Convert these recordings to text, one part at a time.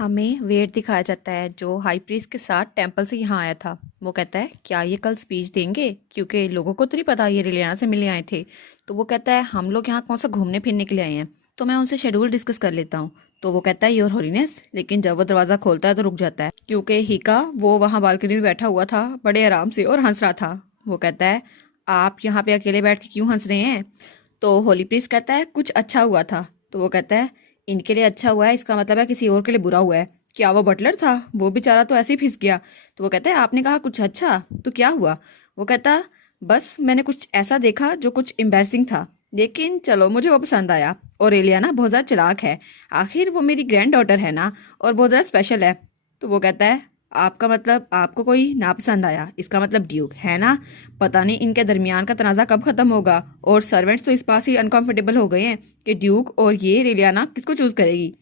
हमें वेट दिखाया जाता है जो हाई प्रीस्ट के साथ टेंपल से यहाँ आया था। वो कहता है क्या ये कल स्पीच देंगे, क्योंकि लोगों को तो नहीं पता ये रिलियाना से मिलने आए थे। तो वो कहता है हम लोग यहाँ कौन सा घूमने फिरने के लिए आए हैं, तो मैं उनसे शेड्यूल डिस्कस कर लेता हूँ। तो वो कहता है योर होलीनेस, लेकिन जब वो दरवाज़ा खोलता है तो रुक जाता है, क्योंकि हिका वो वहाँ बालकनी में बैठा हुआ था बड़े आराम से और हंस रहा था। वो कहता है आप यहाँ पे अकेले बैठ के क्यों हंस रहे हैं। तो होली प्रीस्ट कहता है कुछ अच्छा हुआ था। तो वो कहता है इनके लिए अच्छा हुआ है, इसका मतलब है किसी और के लिए बुरा हुआ है। क्या वो बटलर था, वो बेचारा तो ऐसे ही फिस गया। तो वो कहता है आपने कहा कुछ अच्छा, तो क्या हुआ। वो कहता बस मैंने कुछ ऐसा देखा जो कुछ एम्बैरसिंग था, लेकिन चलो मुझे वो पसंद आया। और एलियाना बहुत ज़्यादा चालाक है, आखिर वो मेरी ग्रैंड डॉटर है ना, और बहुत ज़्यादा स्पेशल है। तो वो कहता है आपका मतलब आपको कोई नापसंद आया, इसका मतलब ड्यूक है ना। पता नहीं इनके दरमियान का तनाज़ा कब ख़त्म होगा। और सर्वेंट्स तो इस पास ही अनकंफर्टेबल हो गए हैं कि ड्यूक और ये रेलियाना किसको चूज़ करेगी।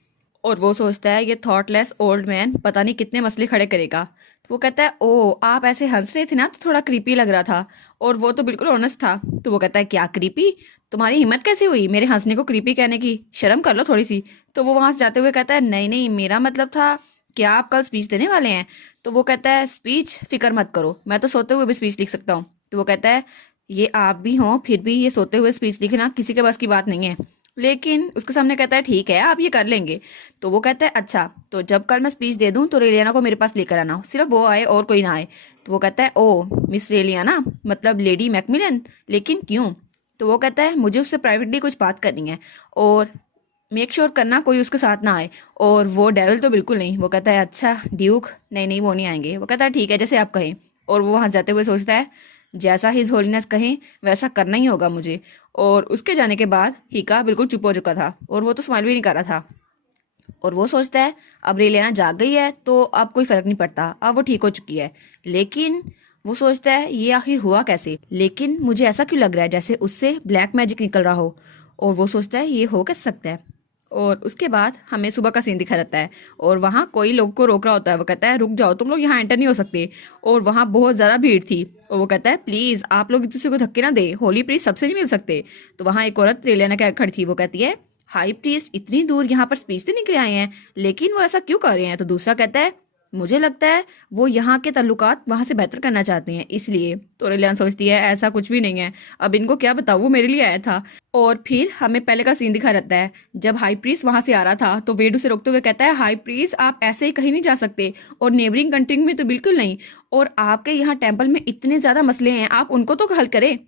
और वो सोचता है ये थॉटलेस ओल्ड मैन पता नहीं कितने मसले खड़े करेगा। तो वो कहता है ओ आप ऐसे हंस रहे थे ना तो थोड़ा क्रीपी लग रहा था, और वो तो बिल्कुल ऑनेस्ट था। तो वो कहता है क्या क्रीपी, तुम्हारी हिम्मत कैसे हुई मेरे हंसने को क्रीपी कहने की, शर्म कर लो थोड़ी सी। तो वो वहां से जाते हुए कहता है नहीं नहीं, मेरा मतलब था क्या आप कल स्पीच देने वाले हैं। तो वो कहता है स्पीच फिक्र मत करो, मैं तो सोते हुए भी स्पीच लिख सकता हूँ। तो वो कहता है ये आप भी हो फिर भी ये सोते हुए स्पीच लिखना किसी के बस की बात नहीं है। लेकिन उसके सामने कहता है ठीक है आप ये कर लेंगे। तो वो कहता है अच्छा, तो जब कल मैं स्पीच दे दूं तो रेलियाना को मेरे पास लेकर आना, सिर्फ वो आए और कोई ना आए। तो वो कहता है ओ मिस रेलियाना, मतलब लेडी मैकमिलन, लेकिन क्यों। तो वो कहता है मुझे उससे प्राइवेटली कुछ बात करनी है, और मेक श्योर करना कोई उसके साथ ना आए, और वो डेविल तो बिल्कुल नहीं। वो कहता है अच्छा ड्यूक, नहीं नहीं वो नहीं आएंगे। वो कहता है ठीक है जैसे आप कहें। और वो वहां जाते हुए सोचता है जैसा हिज होलीनेस कहें वैसा करना ही होगा मुझे। और उसके जाने के बाद हिका बिल्कुल चुप हो चुका था, और वो तो स्माइल भी नहीं कर रहा था। और वो सोचता है अब रेलियाना जाग गई है तो अब कोई फर्क नहीं पड़ता, अब वो ठीक हो चुकी है। लेकिन वो सोचता है ये आखिर हुआ कैसे, लेकिन मुझे ऐसा क्यों लग रहा है जैसे उससे ब्लैक मैजिक निकल रहा हो। और वो सोचता है ये हो कैसे सकता है। और उसके बाद हमें सुबह का सीन दिखा जाता है, और वहाँ कोई लोग को रोक रहा होता है। वो कहता है रुक जाओ तुम लोग यहाँ एंटर नहीं हो सकते। और वहाँ बहुत ज़्यादा भीड़ थी, और वो कहता है प्लीज़ आप लोग एक दूसरे को धक्के ना दे, होली प्रीस्ट सबसे नहीं मिल सकते। तो वहाँ एक औरत रेलियाना के खड़ी थी, वो कहती है हाई प्रीस्ट इतनी दूर यहाँ पर स्पीच देने के लिए आए हैं, लेकिन वो ऐसा क्यों कर रहे हैं। तो दूसरा कहता है मुझे लगता है वो यहाँ के ताल्लुकात वहाँ से बेहतर करना चाहते हैं इसलिए। तो रेलियाना सोचती है ऐसा कुछ भी नहीं है, अब इनको क्या बताऊँ वो मेरे लिए आया था। और फिर हमें पहले का सीन दिखा जाता है जब हाई प्रीस्ट वहां से आ रहा था, तो वेड उसे रोकते हुए कहता है हाई प्रीस्ट आप ऐसे ही कहीं नहीं जा सकते, और नेबरिंग कंट्री में तो बिल्कुल नहीं। और आपके यहाँ टेम्पल में इतने ज्यादा मसले हैं, आप उनको तो हल करें।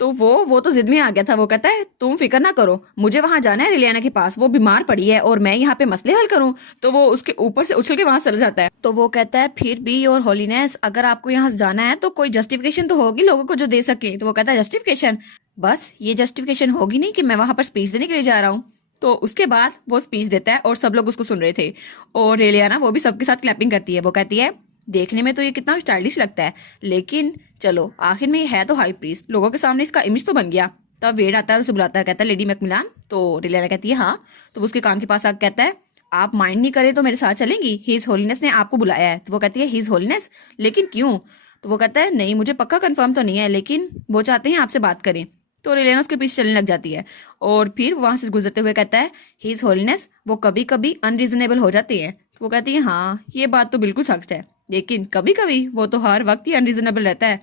तो वो तो जिद में आ गया था। वो कहता है तुम फिक्र ना करो, मुझे वहां जाना है रिलियाना के पास, वो बीमार पड़ी है और मैं यहाँ पे मसले हल करूं। तो वो उसके ऊपर से उछल के वहां चला जाता है। तो वो कहता है फिर भी और होलीनेस अगर आपको यहाँ से जाना है तो कोई जस्टिफिकेशन तो होगी लोगों को जो दे सके। तो वो कहता है जस्टिफिकेशन, बस ये जस्टिफिकेशन होगी नहीं कि मैं वहां पर स्पीच देने के लिए जा रहा हूँ। तो उसके बाद वो स्पीच देता है और सब लोग उसको सुन रहे थे, और रेलियाना वो भी सबके साथ क्लैपिंग करती है। वो कहती है देखने में तो ये कितना स्टाइलिश लगता है, लेकिन चलो आखिर में ये है तो हाई प्रीस्ट, लोगों के सामने इसका इमेज तो बन गया। तब वेड आता है और उसे बुलाता है, कहता है लेडी मैकमिलान। तो रिलियाना कहती है हाँ। तो वो उसके कान के पास आकर कहता है आप माइंड नहीं करे तो मेरे साथ चलेंगी, हिज होलीनेस ने आपको बुलाया है। तो वो कहती है हिज होलीनेस, लेकिन क्यों। तो वो कहता है नहीं मुझे पक्का कंफर्म तो नहीं है, लेकिन वो चाहते हैं आपसे बात करें। तो रिलियाना उसके पीछे चलने लग जाती है, और फिर वहां से गुजरते हुए कहता है हिज होलीनेस वो कभी कभी अनरीजनेबल हो जाती है। तो वो कहती है हाँ ये बात तो बिल्कुल सच है, लेकिन कभी कभी वो तो हर वक्त ही अनरीजनेबल रहता है।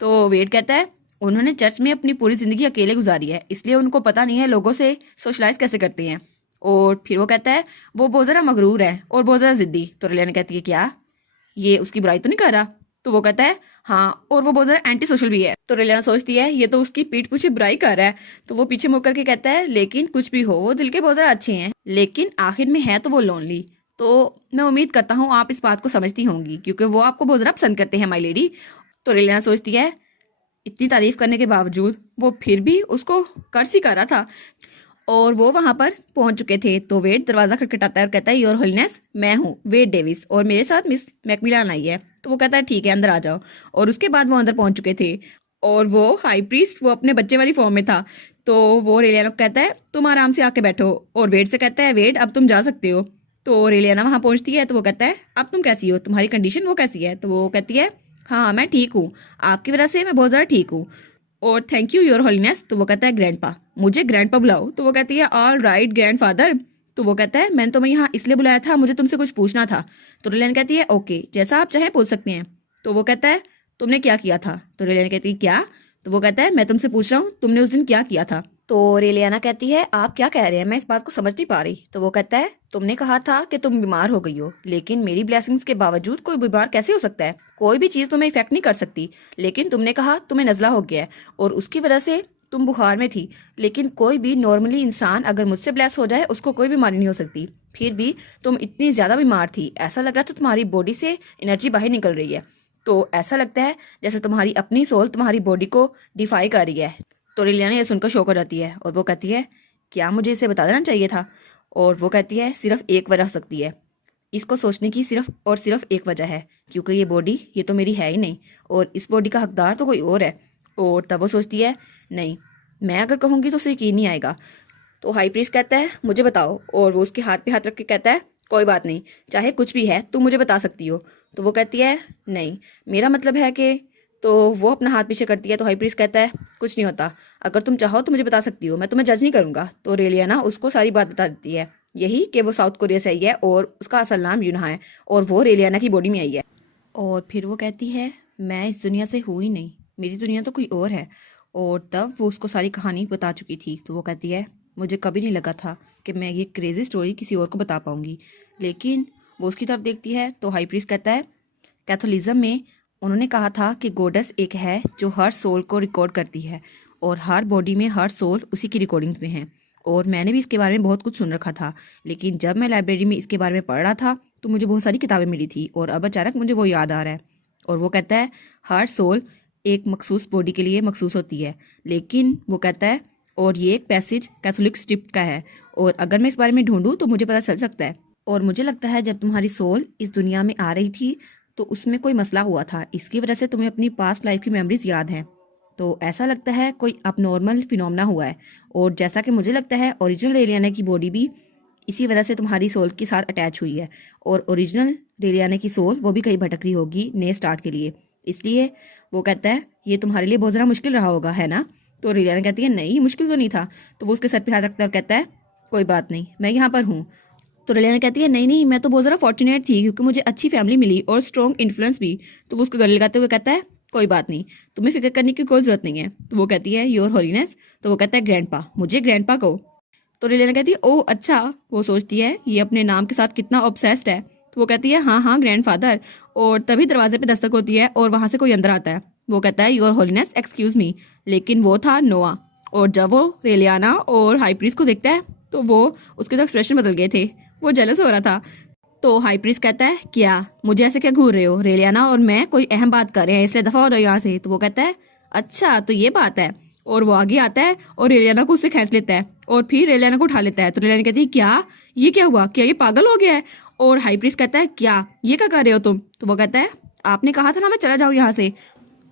तो वेड कहता है उन्होंने चर्च में अपनी पूरी जिंदगी अकेले गुजारी है, इसलिए उनको पता नहीं है लोगों से सोशलाइज कैसे करते हैं। और फिर वो कहता है वो बहुत ज़रा मगरूर है और बहुत ज़्यादा जिद्दी। तो रिलियाना कहती है क्या ये उसकी बुराई तो नहीं कर रहा। तो वो कहता है हाँ, और वो बहुत ज़्यादा एंटी सोशल भी है। तो रिलियाना सोचती है ये तो उसकी पीठ पीछे बुराई कर रहा है। तो वो पीछे मुड़ करके कहता है लेकिन कुछ भी हो वो दिल के बहुत ज़्यादा अच्छे हैं, लेकिन आखिर में है तो वो लोनली। तो मैं उम्मीद करता हूँ आप इस बात को समझती होंगी, क्योंकि वो आपको बहुत ज़्यादा पसंद करते हैं माई लेडी। तो रिलियाना सोचती है इतनी तारीफ करने के बावजूद वो फिर भी उसको कर्ज ही कर रहा था। और वो वहां पर पहुंच चुके थे। तो वेड दरवाजा खटखटाता है और कहता है योर होलीनेस मैं हूँ वेड डेविस, और मेरे साथ मिस मैकमिलान आई है। तो वो कहता है ठीक है अंदर आ जाओ। और उसके बाद वो अंदर पहुंच चुके थे, और वो हाई प्रीस्ट वो अपने बच्चे वाली फॉर्म में था। तो वो रेलियाना को कहता है तुम आराम से आके बैठो, और वेड से कहता है वेड अब तुम जा सकते हो। तो रेलियाना वहां पहुंचती है, तो वो कहता है अब तुम कैसी हो, तुम्हारी कंडीशन वो कैसी है। तो वो कहती है हाँ मैं ठीक हूँ, आपकी वजह से मैं बहुत ज़्यादा ठीक हूँ, और थैंक यू योर होलीनेस। तो वो कहता है ग्रैंडपा, मुझे ग्रैंडपा बुलाओ। तो वो कहती है ऑल राइट ग्रैंडफादर। तो वो कहता है मैंने तुम्हें यहाँ इसलिए बुलाया था, मुझे तुमसे कुछ पूछना था। तो रेलियाना कहती है ओके, जैसा आप चाहे पूछ सकते हैं। तो वो कहता है तुमने क्या किया था? तो रेलियाना कहती है क्या? तो वो कहता है मैं तुमसे पूछ रहा हूँ तुमने उस दिन क्या किया था। तो रेलियाना कहती है आप क्या कह रहे हैं, मैं इस बात को समझ नहीं पा रही। तो वो कहता है तुमने कहा था कि तुम बीमार हो गई हो, लेकिन मेरी ब्लेसिंग्स के बावजूद कोई बीमार कैसे हो सकता है? कोई भी चीज़ तुम्हें इफेक्ट नहीं कर सकती। लेकिन तुमने कहा तुम्हें नज़ला हो गया है और उसकी वजह से तुम बुखार में थी। लेकिन कोई भी नॉर्मली इंसान अगर मुझसे ब्लेस हो जाए उसको कोई बीमारी नहीं हो सकती। फिर भी तुम इतनी ज़्यादा बीमार थी, ऐसा लग रहा था तुम्हारी बॉडी से एनर्जी बाहर निकल रही है। तो ऐसा लगता है जैसे तुम्हारी अपनी सोल तुम्हारी बॉडी को डिफाई कर रही है। तो रेलियाना ये सुनकर शॉक हो जाती है और वो कहती है क्या मुझे इसे बता देना चाहिए था? और वो कहती है सिर्फ एक वजह हो सकती है, इसको सोचने की सिर्फ और सिर्फ एक वजह है, क्योंकि ये बॉडी ये तो मेरी है ही नहीं और इस बॉडी का हकदार तो कोई और है। और तब वो सोचती है नहीं, मैं अगर कहूँगी तो उसे यकीन नहीं आएगा। तो हाई प्रीस्ट कहता है मुझे बताओ, और वो उसके हाथ पे हाथ रख के कहता है कोई बात नहीं, चाहे कुछ भी है तुम मुझे बता सकती हो। तो वो कहती है नहीं, मेरा मतलब है कि, तो वो अपना हाथ पीछे करती है। तो हाई प्रीस्ट कहता है कुछ नहीं होता, अगर तुम चाहो तो मुझे बता सकती हो, मैं तुम्हें जज नहीं करूंगा। तो रेलियाना उसको सारी बात बता देती है, यही कि वो साउथ कोरिया से आई है और उसका असल नाम यूनहा है और वो रेलियाना की बॉडी में आई है। और फिर वो कहती है मैं इस दुनिया से हूँ ही नहीं, मेरी दुनिया तो कोई और है। और तब वो उसको सारी कहानी बता चुकी थी। तो वो कहती है मुझे कभी नहीं लगा था कि मैं ये क्रेजी स्टोरी किसी और को बता पाऊंगी। लेकिन वो उसकी तरफ देखती है तो हाई प्रीस्ट कहता है कैथोलिज्म में उन्होंने कहा था कि गॉडेस एक है जो हर सोल को रिकॉर्ड करती है और हर बॉडी में हर सोल उसी की रिकॉर्डिंग में है। और मैंने भी इसके बारे में बहुत कुछ सुन रखा था, लेकिन जब मैं लाइब्रेरी में इसके बारे में पढ़ रहा था तो मुझे बहुत सारी किताबें मिली थी और अब अचानक मुझे वो याद आ रहा है। और वो कहता है हर सोल एक मखसूस बॉडी के लिए मखसूस होती है, लेकिन वो कहता है और ये एक पैसेज कैथोलिक स्क्रिप्ट का है और अगर मैं इस बारे में ढूंढूं तो मुझे पता चल सकता है। और मुझे लगता है जब तुम्हारी सोल इस दुनिया में आ रही थी तो उसमें कोई मसला हुआ था, इसकी वजह से तुम्हें अपनी पास्ट लाइफ की मेमोरीज याद हैं। तो ऐसा लगता है कोई अबनॉर्मल फिनोमेना हुआ है। और जैसा कि मुझे लगता है ओरिजिनल रेलियाना की बॉडी भी इसी वजह से तुम्हारी सोल के साथ अटैच हुई है और ओरिजिनल रेलियाना की सोल वो भी कहीं भटक रही होगी नए स्टार्ट के लिए। इसलिए वो कहता है ये तुम्हारे लिए बहुत ज़्यादा मुश्किल रहा होगा, है ना? तो रेलियाना कहती है नहीं, मुश्किल तो नहीं था। तो वो उसके सर पे हाथ रखता है और कहता है कोई बात नहीं, मैं यहाँ पर हूँ। तो रेलियाना कहती है नहीं नहीं, मैं तो बहुत ज़्यादा फॉर्चुनेट थी क्योंकि मुझे अच्छी फैमिली मिली और स्ट्रॉन्ग इन्फ्लुएंस भी। तो वो उसको गले लगाते हुए कहता है कोई बात नहीं, तुम्हें फिक्र करने की कोई ज़रूरत नहीं है। तो वो कहती है योर होलीनेस। तो वो कहता है ग्रैंडपा, मुझे ग्रैंडपा कहो। तो रेलियाना कहती है ओह अच्छा। वो सोचती है ये अपने नाम के साथ कितना ऑब्सेस्ड है। तो वो कहती है हाँ हाँ ग्रैंडफादर। और तभी दरवाजे पे दस्तक होती है और वहां से कोई अंदर आता है। वो कहता है योर होलीनेस एक्सक्यूज मी, लेकिन वो था नोआ। और जब वो रेलियाना और हाई प्रीस्ट को देखता है तो वो उसके तो एक्सप्रेशन बदल गए थे, वो जेलस हो रहा था। तो हाई प्रीस्ट कहता है क्या मुझे ऐसे क्या घूर रहे हो, रेलियाना और मैं कोई अहम बात कर रहे हैं इसलिए दफा हो रहे हो यहाँ से। तो वो कहता है अच्छा तो ये बात है। और वो आगे आता है और रेलियाना को उससे खींच लेता है और फिर रेलियाना को उठा लेता है। तो रेलियाना कहती है क्या ये क्या हुआ, क्या ये पागल हो गया है? और हाई प्रीस्ट कहता है क्या ये क्या कर रहे हो तुम? तो वो कहता है आपने कहा था ना मैं चला जाऊँ यहाँ से।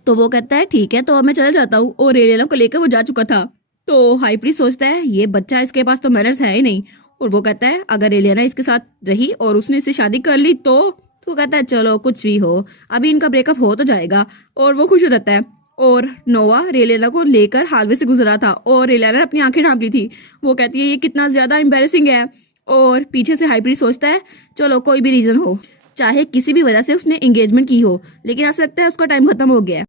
तो वो कहता है ठीक है तो अब मैं चला जाता हूँ। और रेलियाना को लेकर वो जा चुका था। तो हाई प्रीस्ट सोचता है ये बच्चा, इसके पास तो मैनर्स है ही नहीं। और वो कहता है अगर रेलियाना इसके साथ रही और उसने इससे शादी कर ली तो वो कहता है चलो कुछ भी हो, अभी इनका ब्रेकअप हो तो जाएगा। और वो खुश हो जाता है। और नोवा रेलियाना को लेकर हाईवे से गुजरा था और रेलियाना ने अपनी आंखें ढांप ली थी। वो कहती है ये कितना ज्यादा एम्बेरसिंग है। और पीछे से हाई प्रीस्ट सोचता है चलो कोई भी रीजन हो, चाहे किसी भी वजह से उसने एंगेजमेंट की हो, लेकिन ऐसा लगता है उसका टाइम खत्म हो गया है।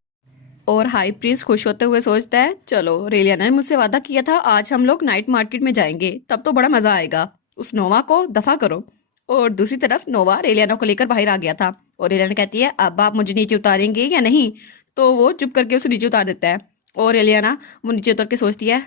और हाई प्रीस्ट खुश होते हुए सोचता है चलो रेलियाना ने मुझसे वादा किया था आज हम लोग नाइट मार्केट में जाएंगे, तब तो बड़ा मजा आएगा, उस नोवा को दफा करो। और दूसरी तरफ नोवा रेलियाना को लेकर बाहर आ गया था और रेलियाना कहती है अब आप मुझे नीचे उतारेंगे या नहीं? तो वो चुप करके उसे नीचे उतार देता है। और रेलियाना वो नीचे उतर के सोचती है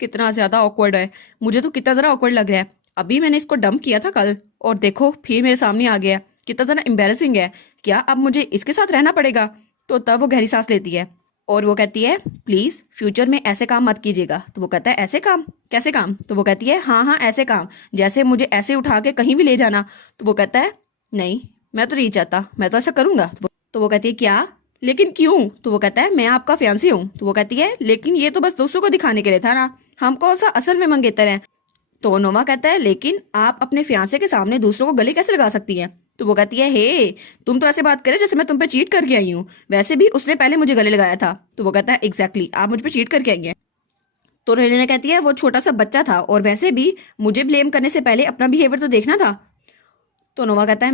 कितना ज्यादा ऑकवर्ड है, मुझे तो कितना ज्यादा ऑकवर्ड लग रहा है। अभी मैंने इसको डंप किया था कल और देखो फिर मेरे सामने आ गया, कितना ज्यादा एम्बेरसिंग है, क्या अब मुझे इसके साथ रहना पड़ेगा? तो तब वो गहरी सांस लेती है और वो कहती है प्लीज फ्यूचर में ऐसे काम मत कीजिएगा। तो वो कहता है ऐसे काम, कैसे काम? तो वो कहती है हाँ हाँ ऐसे काम, जैसे मुझे ऐसे उठा के कहीं भी ले जाना। तो वो कहता है नहीं मैं तो नहीं चाहता, मैं तो ऐसा करूंगा। तो वो कहती है क्या, लेकिन क्यों? तो वो कहता है मैं आपका फियांसी हूँ। तो वो कहती है लेकिन ये तो बस दूसरों को दिखाने के लिए था ना, हम कौन सा असल में मंगेतर हैं? तो नोवा कहता है लेकिन आप अपने फियांसे के सामने दूसरों को गले कैसे लगा सकती हैं? तो वो कहती है हे तुम तो ऐसे बात करे जैसे मैं तुम पे चीट करके आई हूँ, वैसे भी उसने पहले मुझे गले लगाया था। तो वो कहता है एग्जैक्टली आप मुझ पे चीट करके आई हैं। तो रेलिना कहती है वो छोटा सा बच्चा था और वैसे भी मुझे ब्लेम करने से पहले अपना बिहेवियर तो देखना था। तो नोवा कहता है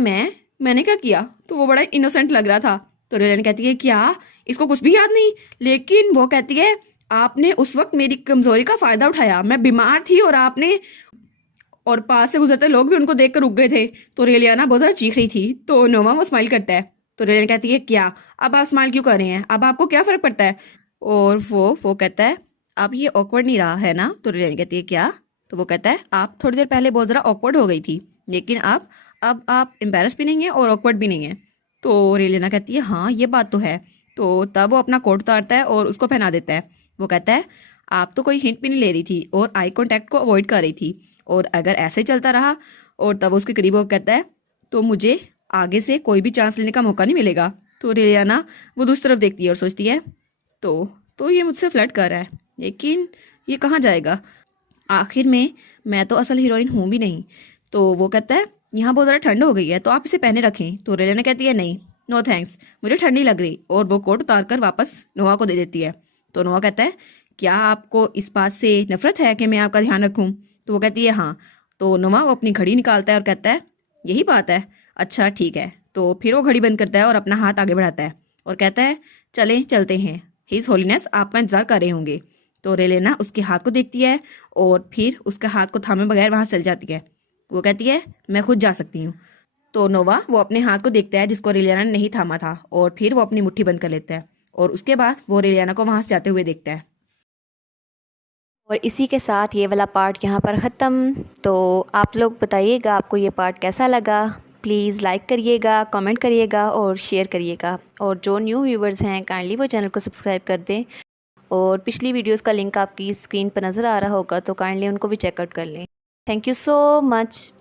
मैंने क्या किया? तो वो बड़ा इनोसेंट लग रहा था। तो रेलिना कहती है क्या इसको कुछ भी याद नहीं? लेकिन वो कहती है आपने उस वक्त मेरी कमजोरी का फायदा उठाया, मैं बीमार थी और आपने और पास से गुजरते लोग भी उनको देखकर रुक गए थे। तो रेलियाना बहुत ज़्यादा चीख रही थी। तो नोवा वो स्माइल करता है। तो रेलियाना कहती है क्या अब आप स्माइल क्यों कर रहे हैं? अब आपको क्या फ़र्क पड़ता है? और वो कहता है अब ये ऑकवर्ड नहीं रहा है ना? तो रेलियाना कहती है क्या? तो वो कहता है आप थोड़ी देर पहले बहुत ज़रा ऑकवर्ड हो गई थी, लेकिन अब आप एम्बेरस भी नहीं है और ऑकवर्ड भी नहीं है। तो रेलियाना कहती है हाँ ये बात तो है। तो तब वो अपना कोट उतारता है और उसको पहना देता है। वो कहता है आप तो कोई हिंट भी नहीं ले रही थी और आई कांटेक्ट को अवॉइड कर रही थी, और अगर ऐसे ही चलता रहा। और तब उसके करीब वो कहता है तो मुझे आगे से कोई भी चांस लेने का मौका नहीं मिलेगा। तो रेलियाना वो दूसरी तरफ देखती है और सोचती है तो ये मुझसे फ्लर्ट कर रहा है, लेकिन ये कहाँ जाएगा? आखिर में मैं तो असल हीरोइन हूँ भी नहीं। तो वो कहता है यहाँ बहुत ज़्यादा ठंड हो गई है तो आप इसे पहने रखें। तो रेलियाना कहती है नहीं, नो थैंक्स, मुझे ठंड नहीं लग रही, और वो कोट उतार कर वापस नोआ को दे देती है। तो नोआ कहता है क्या आपको इस बात से नफरत है कि मैं आपका ध्यान रखूं? तो वो कहती है हाँ। तो नोआ वो अपनी घड़ी निकालता है और कहता है यही बात है, अच्छा ठीक है। तो फिर वो घड़ी बंद करता है और अपना हाथ आगे बढ़ाता है और कहता है चलें चलते हैं, हिज होलीनेस आपका इंतजार कर रहे होंगे। तो रेलेना उसके हाथ को देखती है और फिर उसके हाथ को थामे बगैर वहां से चल जाती है। वो कहती है मैं खुद जा सकती हूँ। तो नोवा वो अपने हाथ को देखता है जिसको रेलियाना ने नहीं थामा था, और फिर वो अपनी मुट्ठी बंद कर लेता है और उसके बाद वो रेलियाना को वहां से जाते हुए देखता है। और इसी के साथ ये वाला पार्ट यहाँ पर ख़त्म। तो आप लोग बताइएगा आपको ये पार्ट कैसा लगा। प्लीज़ लाइक करिएगा, कमेंट करिएगा और शेयर करिएगा। और जो न्यू व्यूवर्स हैं काइंडली वो चैनल को सब्सक्राइब कर दें। और पिछली वीडियोस का लिंक आपकी स्क्रीन पर नज़र आ रहा होगा तो काइंडली उनको भी चेकआउट कर लें। Thank you so much.